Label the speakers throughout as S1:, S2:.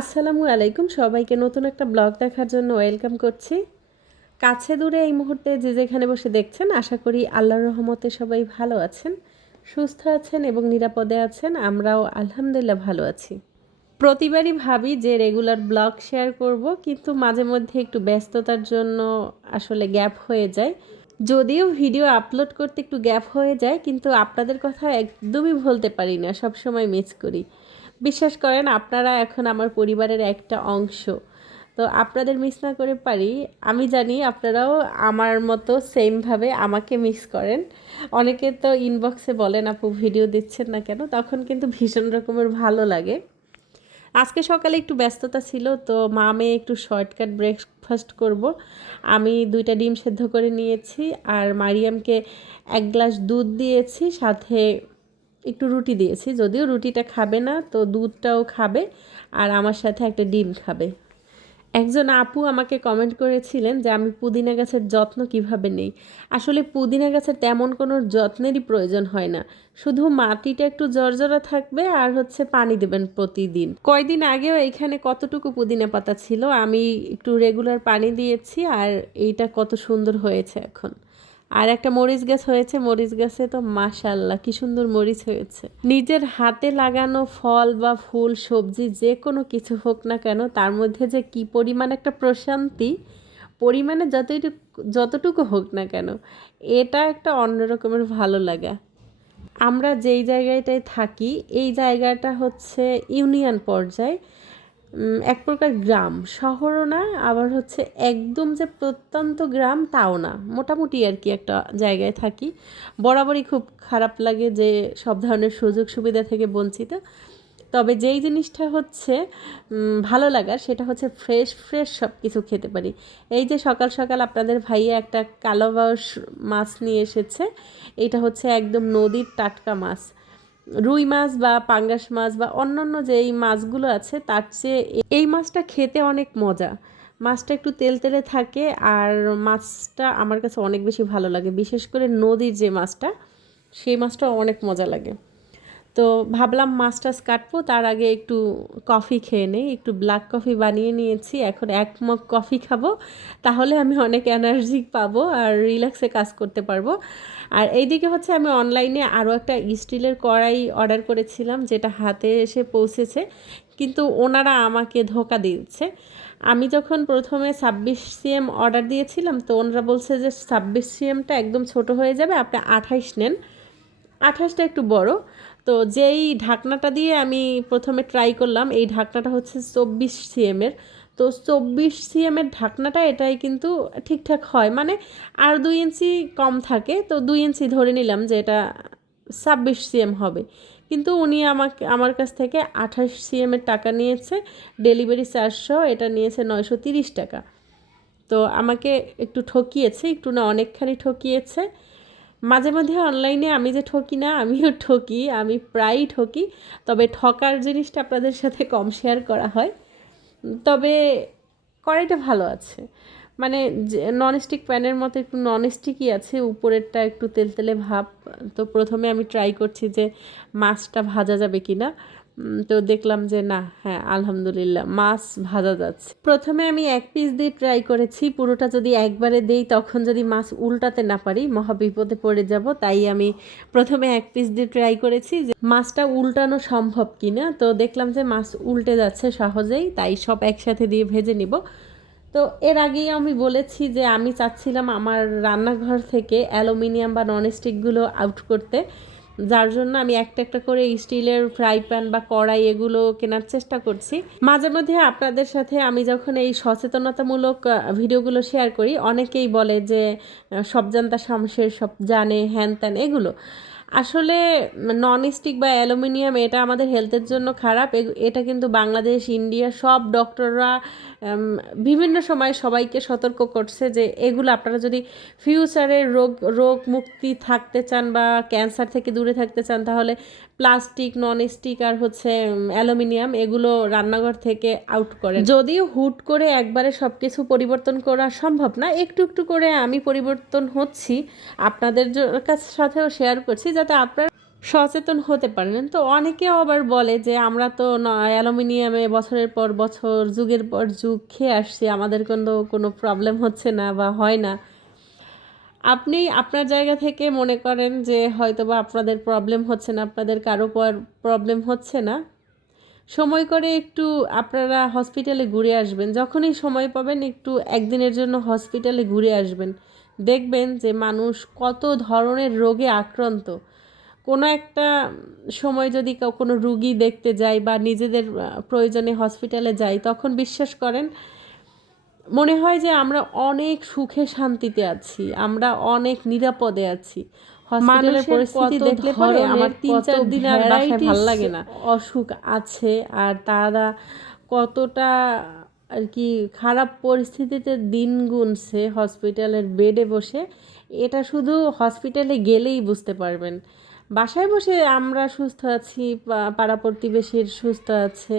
S1: আসসালামু আলাইকুম। সবাইকে নতুন একটা ব্লগ দেখার জন্য ওয়েলকাম করছি। কাছে দূরে এই মুহূর্তে যে যেখানে বসে দেখছেন, আশা করি আল্লাহর রহমতে সবাই ভালো আছেন, সুস্থ আছেন এবং নিরাপদে আছেন। আমরাও আলহামদুলিল্লাহ ভালো আছি। প্রতিবারই ভাবি যে রেগুলার ব্লগ শেয়ার করব, কিন্তু মাঝে মধ্যে একটু ব্যস্ততার জন্য আসলে গ্যাপ হয়ে যায়। যদিও ভিডিও আপলোড করতে একটু গ্যাপ হয়ে যায়, কিন্তু আপনাদের কথা একদমই ভুলতে পারি না সব সময় মিস করি। বিশ্বাস করেন, আপনারা এখন আমার পরিবারের একটা অংশ। তো আপনাদের মিস না করে পারি, আমি জানি আপনারাও আমার মতো সেমভাবে আমাকে মিস করেন। অনেকে তো ইনবক্সে বলেন, আপু ভিডিও দিচ্ছেন না কেন? তখন কিন্তু ভীষণ রকমের ভালো লাগে। আজকে সকালে একটু ব্যস্ততা ছিল, তো মা মেয়ে একটু শর্টকাট ব্রেকফাস্ট করব। আমি দুইটা ডিম সেদ্ধ করে নিয়েছি, আর মারিয়ামকে এক গ্লাস দুধ দিয়েছি, সাথে একটু রুটি দিয়েছি, যদিও রুটিটা খাবে না, তো দুধটাও খাবে আর আমার সাথে একটা ডিম খাবে। একজন আপু আমাকে কমেন্ট করেছিলেন যে, আমি পুদিনা গাছের যত্ন কীভাবে নেই? আসলে পুদিনা গাছের তেমন কোনো যত্নেরই প্রয়োজন হয় না। শুধু মাটিটা একটু জর্জরা থাকবে আর হচ্ছে পানি দেবেন প্রতিদিন। কয়দিন আগেও এখানে কতটুকু পুদিনা পাতা ছিল, আমি একটু রেগুলার পানি দিয়েছি আর এইটা কত সুন্দর হয়েছে এখন। আর একটা মরিচ গাছ হয়েছে, মরিচ গাছে তো মাশাল্লাহ কি সুন্দর মরিচ হয়েছে। নিজের হাতে লাগানো ফল বা ফুল, সবজি যে কোনো কিছু হোক না কেন, তার মধ্যে যে কি পরিমাণ একটা প্রশান্তি, পরিমাণে যতটুকু যতটুকু হোক না কেন, এটা একটা অন্যরকমের ভালো লাগা। আমরা যেই জায়গাটায় থাকি, এই জায়গাটা হচ্ছে ইউনিয়ন পর্যায়ে। এক প্রকার গ্রাম। শহরও না, আবার হচ্ছে একদম যে প্রত্যন্ত গ্রাম তাও না। মোটামুটি আর কি একটা জায়গায় থাকি। বরাবরই খুব খারাপ লাগে যে সব ধরনের সুযোগ সুবিধা থেকে বঞ্চিত। তবে যেই জিনিসটা হচ্ছে ভালো লাগার সেটা হচ্ছে ফ্রেশ ফ্রেশ সব কিছু খেতে পারি। এই যে সকাল সকাল আপনাদের ভাইয়া একটা কালো মাছ নিয়ে এসেছে, এটা হচ্ছে একদম নদীর টাটকা মাছ। রুই মাছ বা পাঙ্গাস মাছ বা অন্যান্য যে এই মাছগুলো আছে, তার চেয়ে এই মাছটা খেতে অনেক মজা। মাছটা একটু তেল তেলে থাকে আর মাছটা আমার কাছে অনেক বেশি ভালো লাগে। বিশেষ করে নদীর যে মাছটা, সেই মাছটা অনেক মজা লাগে। তো ভাবলাম মাছ টাছ কাটবো, তার আগে একটু কফি খেয়ে নেই, একটু ব্ল্যাক কফি বানিয়ে নিয়েছি, এখন এক মগ কফি খাব, তাহলে আমি অনেক এনার্জি পাবো আর রিল্যাক্সে কাজ করতে পারব। আর এইদিকে হচ্ছে আমি অনলাইনে আরও একটা স্টিলের কড়াই অর্ডার করেছিলাম, যেটা হাতে এসে পৌঁছেছে, কিন্তু ওনারা আমাকে ধোকা দিচ্ছে আমি যখন প্রথমে ছাব্বিশ সিএম অর্ডার দিয়েছিলাম, তো ওনারা বলছে যে ছাব্বিশ সিএমটা একদম ছোট হয়ে যাবে, আপনি আঠাইশ নেন। আঠাশটা একটু বড় তো যেই ঢাকনাটা দিয়ে আমি প্রথমে ট্রাই করলাম, এই ঢাকনাটা হচ্ছে চব্বিশ সিএমের তো চব্বিশ সিএমের ঢাকনাটা এটাই কিন্তু ঠিকঠাক হয়। মানে আর দুই ইঞ্চি কম থাকে, তো দুই ইঞ্চি ধরে নিলাম যে এটা ছাব্বিশ সিএম হবে। কিন্তু উনি আমাকে, আমার কাছ থেকে আঠাশ সিএমের টাকা নিয়েছে ডেলিভারি চারশো এটা নিয়েছে নয়শো তিরিশ টাকা। তো আমাকে একটু ঠকিয়েছে, একটু না অনেকখানি ঠকিয়েছে। মাঝে মাঝে অনলাইনে আমি যে ঠকি না, আমিও ঠকি, আমি প্রায়ই ঠকি। তবে ঠকার জিনিসটা আপনাদের সাথে কম শেয়ার করা হয়। তবে কড়াইটা ভালো আছে। মানে ননস্টিক প্যানের মতো একটু ননস্টিকই আছে, উপরেরটা একটু তেলতেলে ভাব। তো প্রথমে আমি ট্রাই করছি যে মাছটা ভাজা যাবে কি না তো দেখলাম যে না হ্যাঁ আলহামদুলিল্লাহ, মাছ ভাজা যাচ্ছে। প্রথমে আমি এক পিস দিয়ে ট্রাই করেছি, পুরোটা যদি একবারে দেই, তখন যদি মাছ উল্টাতে না পারি, মহাবিপদে পড়ে যাব। তাই আমি প্রথমে এক পিস দিয়ে ট্রাই করেছি যে মাছটা উল্টানো সম্ভব কি না তো দেখলাম যে মাছ উল্টে যাচ্ছে সহজেই, তাই সব একসাথে দিয়ে ভেজে নিব। তো এর আগেই আমি বলেছি যে আমি চাচ্ছিলাম আমার রান্নাঘর থেকে অ্যালুমিনিয়াম বা ননস্টিকগুলো আউট করতে। যার জন্য আমি একটা একটা করে স্টিলের ফ্রাই প্যান বা কড়াই এগুলো কেনার চেষ্টা করছি। মাঝে মধ্যে আপনাদের সাথে আমি যখন এই সচেতনতামূলক ভিডিওগুলো শেয়ার করি, অনেকেই বলে যে সব জানতা শামসের, সব জানে, হ্যান ত্যান এগুলো। আসলে ননস্টিক বা অ্যালুমিনিয়াম এটা আমাদের হেলথের জন্য খারাপ। এটা কিন্তু বাংলাদেশ ইন্ডিয়া সব ডক্টররা বিভিন্ন সময় সবাইকে সতর্ক করছে যে এগুলো আপনারা যদি ফিউচারে রোগ রোগ মুক্তি থাকতে চান বা ক্যান্সার থেকে দূরে থাকতে চান, তাহলে প্লাস্টিক নন স্টিক আর হচ্ছে অ্যালুমিনিয়াম এগুলো রান্নাঘর থেকে আউট করে যদিও হুট করে একবারে সব কিছু পরিবর্তন করা সম্ভব না, একটু একটু করে আমি পরিবর্তন হচ্ছি। আপনাদের কাছ, সাথেও শেয়ার করছি যাতে আপনার সচেতন হতে পারেন তো অনেকেও আবার বলে যে, আমরা তো অ্যালুমিনিয়ামে বছরের পর বছর, যুগের পর যুগ খেয়ে আসছি, আমাদের কোনো কোনো প্রবলেম হচ্ছে না বা হয় না। আপনি আপনার জায়গা থেকে মনে করেন যে হয়তো বা আপনাদের প্রবলেম হচ্ছে না, আপনাদের কারও পর প্রবলেম হচ্ছে না। সময় করে একটু আপনারা হসপিটালে ঘুরে আসবেন। যখনই সময় পাবেন, একটু একদিনের জন্য হসপিটালে ঘুরে আসবেন। দেখবেন যে, মানুষ কত ধরনের রোগে আক্রান্ত। কোনো একটা সময় যদি কোনো রুগী দেখতে যাই বা নিজেদের প্রয়োজনে হসপিটালে যাই তখন বিশ্বাস করেন মনে হয় যে আমরা অনেক সুখে শান্তিতে আছি আমরা অনেক নিরাপদে আছি। হসপিটালের পরিস্থিতি দেখলে পরে আমার তিন চার দিন আর বাসায় ভালো লাগে না। অসুখ আছে আর তারা কতটা আর কি খারাপ পরিস্থিতিতে দিন গুনছে হসপিটালের বেডে বসে এটা শুধু হসপিটালে গেলেই বুঝতে পারবেন। বাসায় বসে আমরা সুস্থ আছি পাড়া প্রতিবেশীর সুস্থ আছে।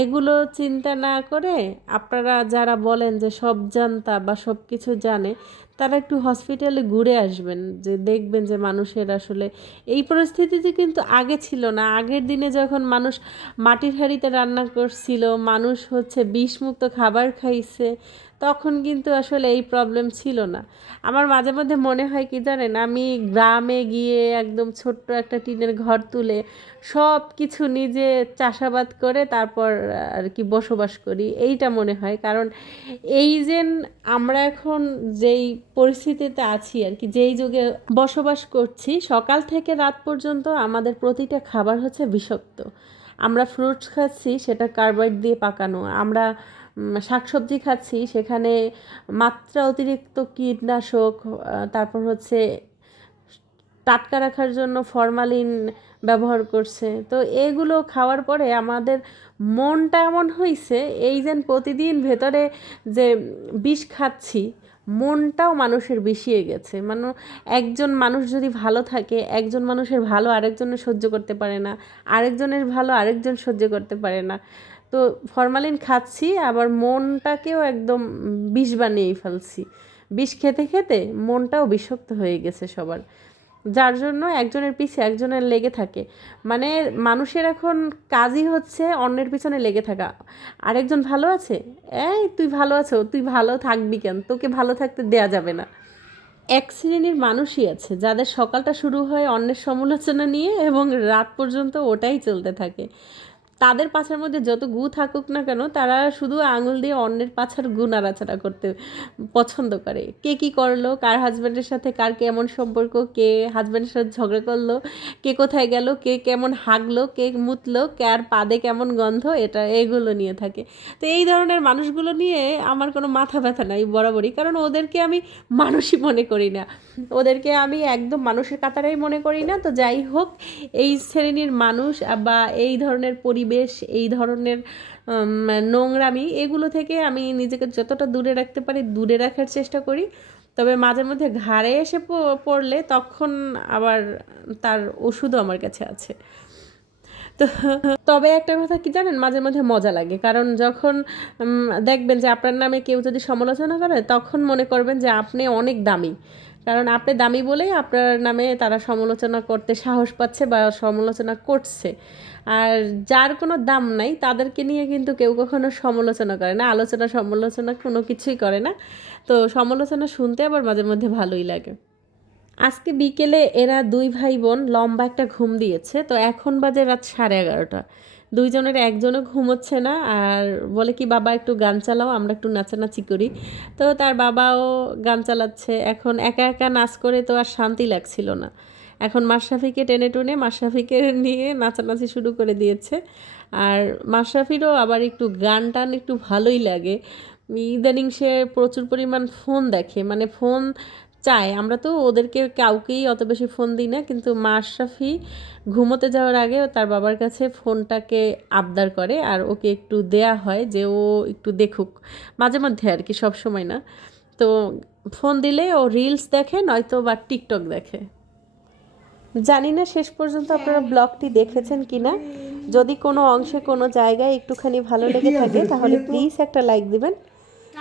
S1: এগুলো চিন্তা না করে আপনারা যারা বলেন যে সব জানতা বা সব কিছু জানে তারা একটু হসপিটালে ঘুরে আসবেন, যে দেখবেন যে মানুষের আসলে এই পরিস্থিতিতে কিন্তু আগে ছিল না। আগের দিনে যখন মানুষ মাটির হাঁড়িতে রান্না করছিল, মানুষ হচ্ছে বিষমুক্ত খাবার খাইছে, তখন কিন্তু আসলে এই প্রবলেম ছিল না। আমার মাঝে মধ্যে মনে হয় কি জানেন, আমি গ্রামে গিয়ে একদম ছোট্ট একটা টিনের ঘর তুলে সব কিছু নিজে চাষাবাদ করে তারপর আর কি বসবাস করি, এইটা মনে হয়। কারণ এই যে আমরা এখন যেই পরিস্থিতিতে আছি আর কি। যেই যুগে বসবাস করছি, সকাল থেকে রাত পর্যন্ত আমাদের প্রতিটা খাবার হচ্ছে বিষাক্ত। আমরা ফ্রুটস খাচ্ছি, সেটা কার্বাইড দিয়ে পাকানো। আমরা শাকসবজি খাচ্ছি, সেখানে মাত্রা অতিরিক্ত কীটনাশক তারপর হচ্ছে টাটকা রাখার জন্য ফরমালিন ব্যবহার করছে। তো এগুলো খাওয়ার পরে আমাদের মনটা এমন হয়েছে এই যেন প্রতিদিন ভেতরে যে বিষ খাচ্ছি মনটাও মানুষের বেশিয়ে গেছে মানে একজন মানুষ যদি ভালো থাকে, একজন মানুষের ভালো আরেকজনের সহ্য করতে পারে না, আরেকজনের ভালো আরেকজন সহ্য করতে পারে না। তো ফরমালিন খাচ্ছি, আবার মনটাকেও একদম বিষ বানিয়েই ফেলছি। বিষ খেতে খেতে মনটাও বিষক্ত হয়ে গেছে সবার। যার জন্য একজনের পিছে একজনের লেগে থাকে। মানে মানুষের এখন কাজই হচ্ছে অন্যের পিছনে লেগে থাকা। আরেকজন ভালো আছে? এই তুই ভালো আছো, তুই ভালো থাকবি কেন? তোকে ভালো থাকতে দেয়া যাবে না। এক শ্রেণির মানুষই আছে, যাদের সকালটা শুরু হয় অন্যের সমালোচনা নিয়ে এবং রাত পর্যন্ত ওটাই চলতে থাকে। তাদের পাছার মধ্যে যত গু থাকুক না কেন, তারা শুধু আঙুল দিয়ে অন্যের পাছার গু নাড়াচাড়া করতে পছন্দ করে। কে কী করল, কার হাজব্যান্ডের সাথে কার কেমন সম্পর্ক, কে হাজব্যান্ডের সাথে ঝগড়া করল, কে কোথায় গেল, কে কেমন হাগলো, কে মুতলো কার পাদে কেমন গন্ধ, এটা এগুলো নিয়ে থাকে। তো এই ধরনের মানুষগুলো নিয়ে আমার কোনো মাথা ব্যথা নাই বরাবরই, কারণ ওদেরকে আমি মানুষই মনে করি না। ওদেরকে আমি একদম মানুষের কাতারেই মনে করি না। তো যাই হোক, এই শ্রেণির মানুষ বা এই ধরনের পরিবেশ এই ধরনের নোংরামি, এগুলো থেকে আমি নিজেকে যতটা দূরে রাখতে পারি, দূরে রাখার চেষ্টা করি। তবে মাঝে মধ্যে ঘাড়ে এসে পড়লে তখন আবার তার ওষুধও আমার কাছে আছে। তো তবে একটা কথা কি জানেন, মাঝে মাঝে মজা লাগে। কারণ যখন দেখবেন যে আপনার নামে কেউ যদি সমালোচনা করে, তখন মনে করবেন যে আপনি অনেক দামি। কারণ আপনি দামি বলেই আপনার নামে তারা সমালোচনা করতে সাহস পাচ্ছে বা সমালোচনা করছে। আর যার কোনো দাম নাই, তাদেরকে নিয়ে কিন্তু কেউ কখনো সমালোচনা করে না। আলোচনা, সমালোচনা কোনো কিছুই করে না। তো সমালোচনা শুনতে আবার মাঝে মধ্যে ভালোই লাগে। আজকে বিকেলে এরা দুই ভাই বোন লম্বা একটা ঘুম দিয়েছে। তো এখন বাজে রাত সাড়ে এগারোটা। দুইজনের একজনও ঘুমোচ্ছে না আর বলে কি, বাবা, একটু গান চালাও, আমরা একটু নাচানাচি করি। তো তার বাবাও গান চালাচ্ছে। এখন একা একা নাচ করে তো আর শান্তি লাগছিল না। এখন মাশরাফিকে টেনে টুনে মাশরাফিকে নিয়ে নাচানাচি শুরু করে দিয়েছে। আর মাশরাফিরও আবার একটু গান টান একটু ভালোই লাগে। ইদানিং সে প্রচুর পরিমাণ ফোন দেখে। মানে ফোন চায় আমরা তো ওদেরকে কাউকেই অত বেশি ফোন দিই না কিন্তু মাশরাফি ঘুমোতে যাওয়ার আগে তার বাবার কাছে ফোনটাকে আবদার করে আর ওকে একটু দেয়া হয় যে ও একটু দেখুক। মাঝে মধ্যে আর কি সব সময় না। তো ফোন দিলে ও রিলস দেখে নয়তো বা টিকটক দেখে। জানি না শেষ পর্যন্ত আপনারা ব্লগটি দেখেছেন কি না যদি কোনো অংশে কোনো জায়গায় একটুখানি ভালো লেগে থাকে তাহলে প্লিজ একটা লাইক দিবেন।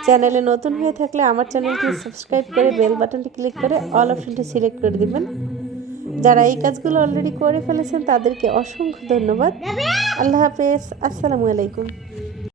S1: চ্যানেলে নতুন হয়ে থাকলে আমার চ্যানেলটি সাবস্ক্রাইব করে বেল বাটনটি ক্লিক করে অল অপশনটি সিলেক্ট করে দিবেন। যারা এই কাজগুলো অলরেডি করে ফেলেছেন, তাদেরকে অসংখ্য ধন্যবাদ। আল্লাহ হাফেজ। আসসালামু আলাইকুম।